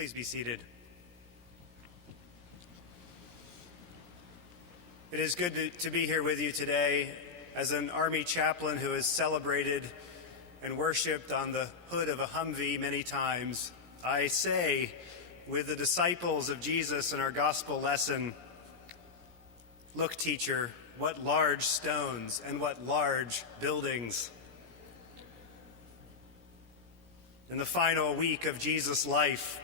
Please be seated. It is good to be here with you today as an Army chaplain who has celebrated and worshiped on the hood of a Humvee many times. I say with the disciples of Jesus in our gospel lesson, "Look, teacher, what large stones and what large buildings." In the final week of Jesus' life,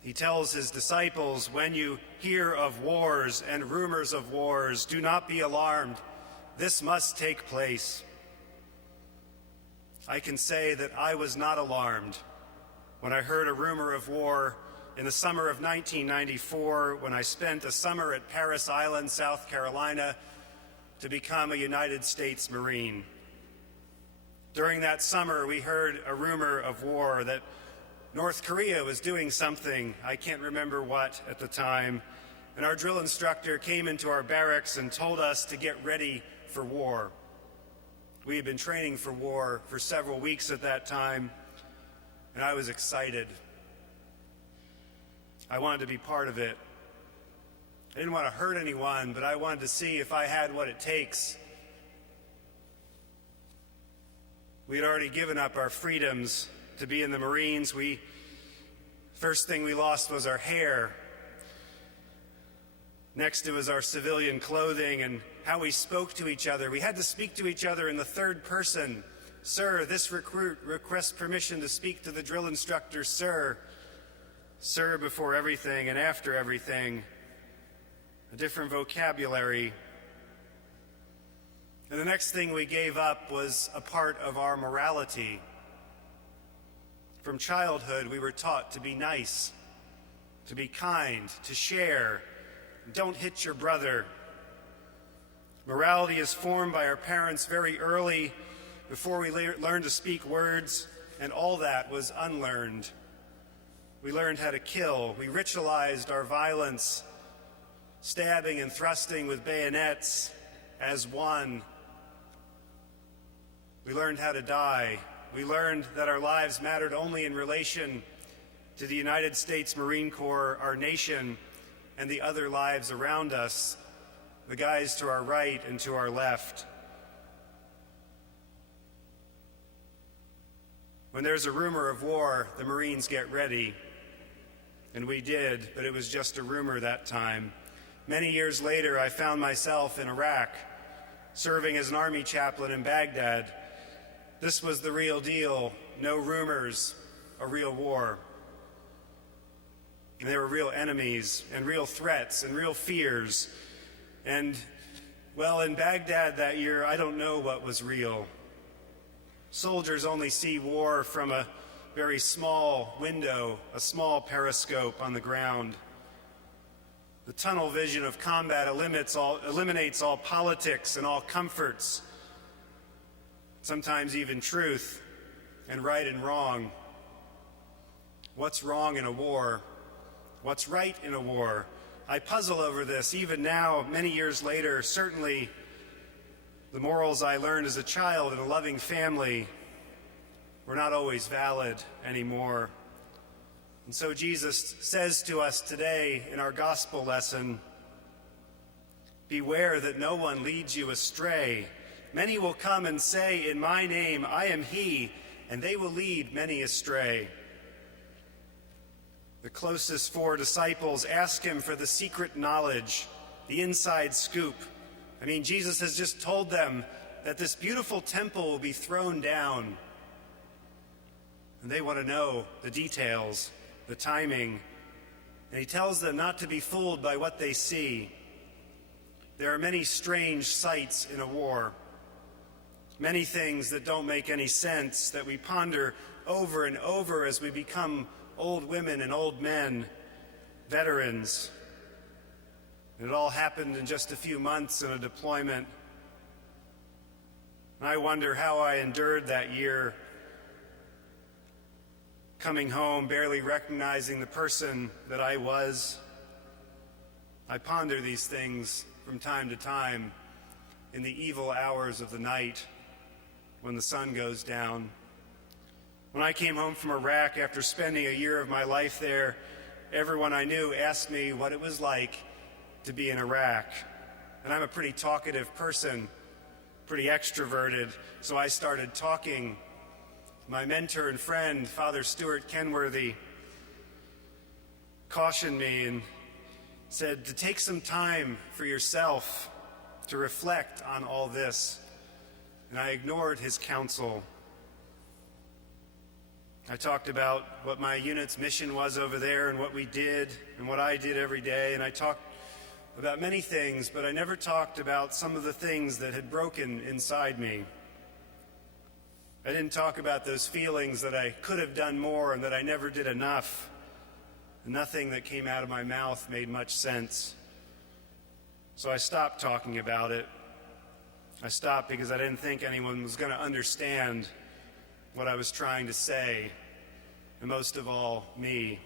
he tells his disciples, "When you hear of wars and rumors of wars, do not be alarmed. This must take place." I can say that I was not alarmed when I heard a rumor of war in the summer of 1994, when I spent a summer at Parris Island, South Carolina, to become a United States Marine. During that summer, we heard a rumor of war that North Korea was doing something, I can't remember what at the time, and our drill instructor came into our barracks and told us to get ready for war. We had been training for war for several weeks at that time, and I was excited. I wanted to be part of it. I didn't want to hurt anyone, but I wanted to see if I had what it takes. We had already given up our freedoms to be in the Marines. First thing we lost was our hair. Next, it was our civilian clothing and how we spoke to each other. We had to speak to each other in the third person. "Sir, this recruit requests permission to speak to the drill instructor, sir." Sir before everything and after everything. A different vocabulary. And the next thing we gave up was a part of our morality. From childhood, we were taught to be nice, to be kind, to share. Don't hit your brother. Morality is formed by our parents very early, before we learned to speak words, and all that was unlearned. We learned how to kill. We ritualized our violence, stabbing and thrusting with bayonets as one. We learned how to die. We learned that our lives mattered only in relation to the United States Marine Corps, our nation, and the other lives around us, the guys to our right and to our left. When there's a rumor of war, the Marines get ready. And we did, but it was just a rumor that time. Many years later, I found myself in Iraq, serving as an Army chaplain in Baghdad. This was the real deal. No rumors, a real war. And there were real enemies and real threats and real fears. And, well, in Baghdad that year, I don't know what was real. Soldiers only see war from a very small window, a small periscope on the ground. The tunnel vision of combat eliminates all politics and all comforts, sometimes even truth and right and wrong. What's wrong in a war? What's right in a war? I puzzle over this even now, many years later. Certainly, the morals I learned as a child in a loving family were not always valid anymore. And so Jesus says to us today in our gospel lesson, "Beware that no one leads you astray. Many will come and say, 'In my name, I am he,' and they will lead many astray." The closest four disciples ask him for the secret knowledge, the inside scoop. I mean, Jesus has just told them that this beautiful temple will be thrown down. And they want to know the details, the timing. And he tells them not to be fooled by what they see. There are many strange sights in a war. Many things that don't make any sense, that we ponder over and over as we become old women and old men, veterans. And it all happened in just a few months in a deployment. And I wonder how I endured that year, coming home barely recognizing the person that I was. I ponder these things from time to time in the evil hours of the night when the sun goes down. When I came home from Iraq after spending a year of my life there, everyone I knew asked me what it was like to be in Iraq. And I'm a pretty talkative person, pretty extroverted, so I started talking. My mentor and friend, Father Stuart Kenworthy, cautioned me and said to take some time for yourself to reflect on all this. And I ignored his counsel. I talked about what my unit's mission was over there and what we did and what I did every day. And I talked about many things, but I never talked about some of the things that had broken inside me. I didn't talk about those feelings that I could have done more and that I never did enough. Nothing that came out of my mouth made much sense. So I stopped talking about it. I stopped because I didn't think anyone was going to understand what I was trying to say, and most of all, me.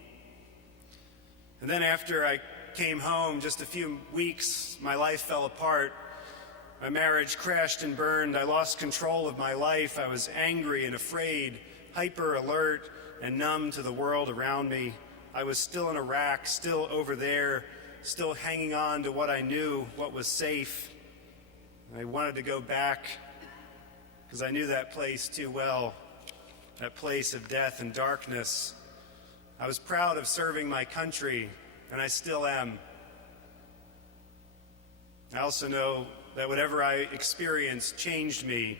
And then after I came home, just a few weeks, my life fell apart. My marriage crashed and burned. I lost control of my life. I was angry and afraid, hyper alert and numb to the world around me. I was still in Iraq, still over there, still hanging on to what I knew, what was safe. I wanted to go back because I knew that place too well, that place of death and darkness. I was proud of serving my country, and I still am. I also know that whatever I experienced changed me,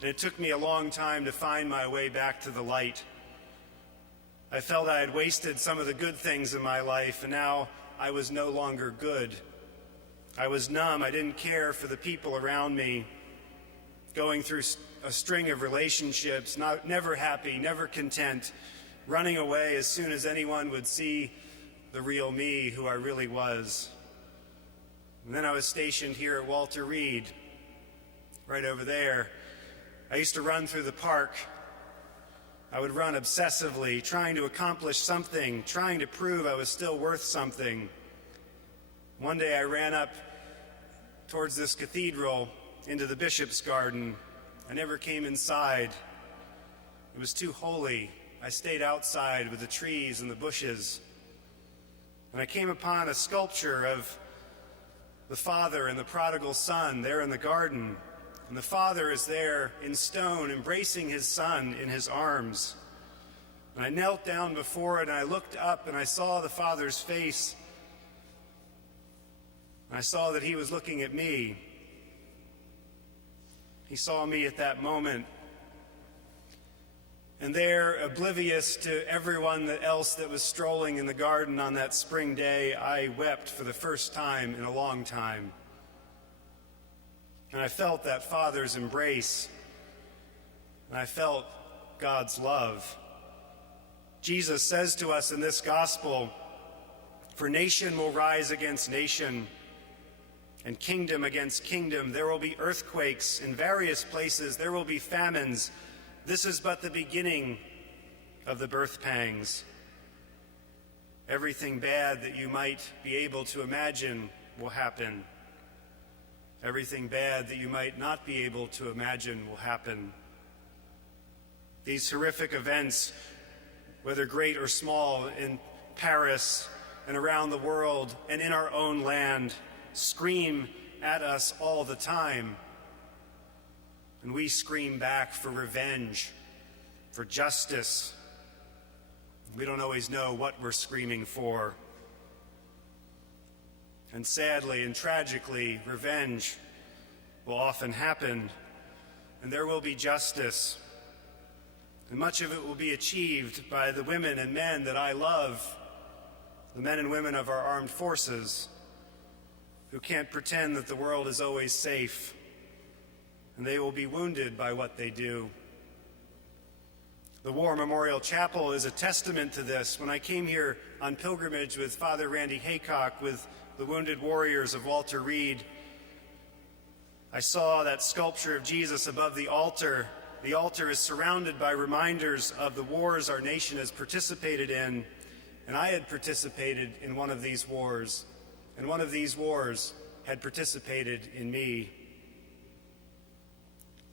and it took me a long time to find my way back to the light. I felt I had wasted some of the good things in my life, and now I was no longer good. I was numb. I didn't care for the people around me, going through a string of relationships, never happy, never content, running away as soon as anyone would see the real me, who I really was. And then I was stationed here at Walter Reed, right over there. I used to run through the park. I would run obsessively, trying to accomplish something, trying to prove I was still worth something. One day I ran up towards this cathedral into the bishop's garden. I never came inside. It was too holy. I stayed outside with the trees and the bushes. And I came upon a sculpture of the Father and the prodigal Son there in the garden. And the Father is there in stone, embracing his Son in his arms. And I knelt down before it, and I looked up, and I saw the Father's face. And I saw that he was looking at me. He saw me at that moment. And there, oblivious to everyone else that was strolling in the garden on that spring day, I wept for the first time in a long time. And I felt that Father's embrace. And I felt God's love. Jesus says to us in this gospel, "For nation will rise against nation, and kingdom against kingdom. There will be earthquakes in various places. There will be famines. This is but the beginning of the birth pangs. Everything bad that you might be able to imagine will happen. Everything bad that you might not be able to imagine will happen." These horrific events, whether great or small, in Paris and around the world and in our own land, scream at us all the time. And we scream back for revenge, for justice. We don't always know what we're screaming for. And sadly and tragically, revenge will often happen, and there will be justice. And much of it will be achieved by the women and men that I love, the men and women of our armed forces, who can't pretend that the world is always safe, and they will be wounded by what they do. The War Memorial Chapel is a testament to this. When I came here on pilgrimage with Father Randy Haycock with the wounded warriors of Walter Reed, I saw that sculpture of Jesus above the altar. The altar is surrounded by reminders of the wars our nation has participated in, and I had participated in one of these wars, and one of these wars had participated in me.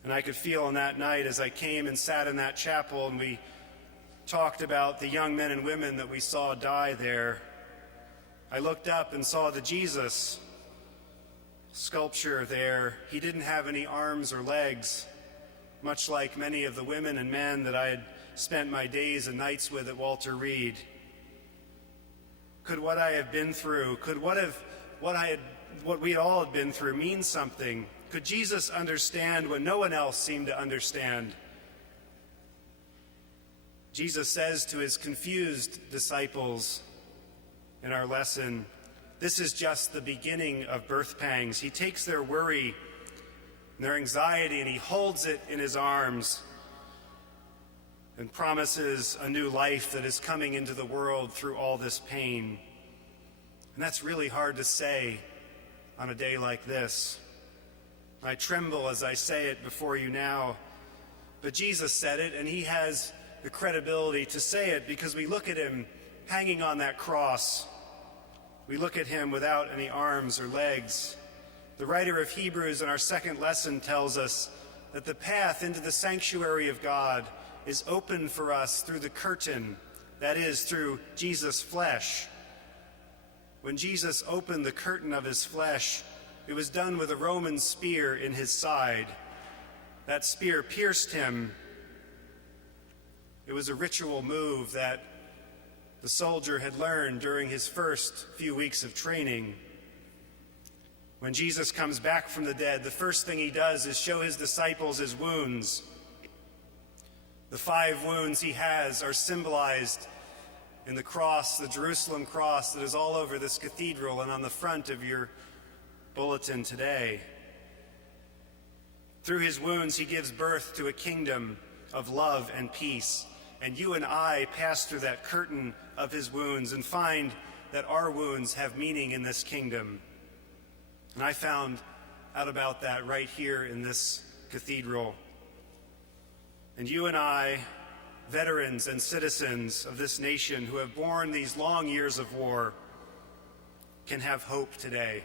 And I could feel on that night as I came and sat in that chapel and we talked about the young men and women that we saw die there, I looked up and saw the Jesus sculpture there. He didn't have any arms or legs, much like many of the women and men that I had spent my days and nights with at Walter Reed. Could what I have been through, could what we all had been through mean something? Could Jesus understand what no one else seemed to understand? Jesus says to his confused disciples in our lesson, this is just the beginning of birth pangs. He takes their worry and their anxiety and he holds it in his arms and promises a new life that is coming into the world through all this pain. And that's really hard to say on a day like this. I tremble as I say it before you now, but Jesus said it, and he has the credibility to say it because we look at him hanging on that cross. We look at him without any arms or legs. The writer of Hebrews in our second lesson tells us that the path into the sanctuary of God is open for us through the curtain, that is, through Jesus' flesh. When Jesus opened the curtain of his flesh, it was done with a Roman spear in his side. That spear pierced him. It was a ritual move that the soldier had learned during his first few weeks of training. When Jesus comes back from the dead, the first thing he does is show his disciples his wounds. The 5 wounds he has are symbolized in the cross, the Jerusalem cross that is all over this cathedral and on the front of your bulletin today. Through his wounds, he gives birth to a kingdom of love and peace. And you and I pass through that curtain of his wounds and find that our wounds have meaning in this kingdom. And I found out about that right here in this cathedral. And you and I, veterans and citizens of this nation who have borne these long years of war, can have hope today.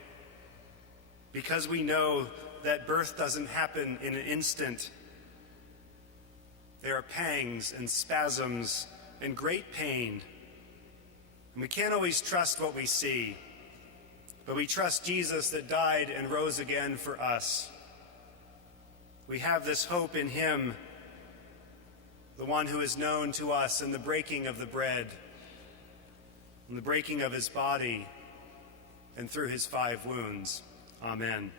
Because we know that birth doesn't happen in an instant. There are pangs and spasms and great pain. And we can't always trust what we see, but we trust Jesus that died and rose again for us. We have this hope in him, the one who is known to us in the breaking of the bread, in the breaking of his body, and through his 5 wounds. Amen.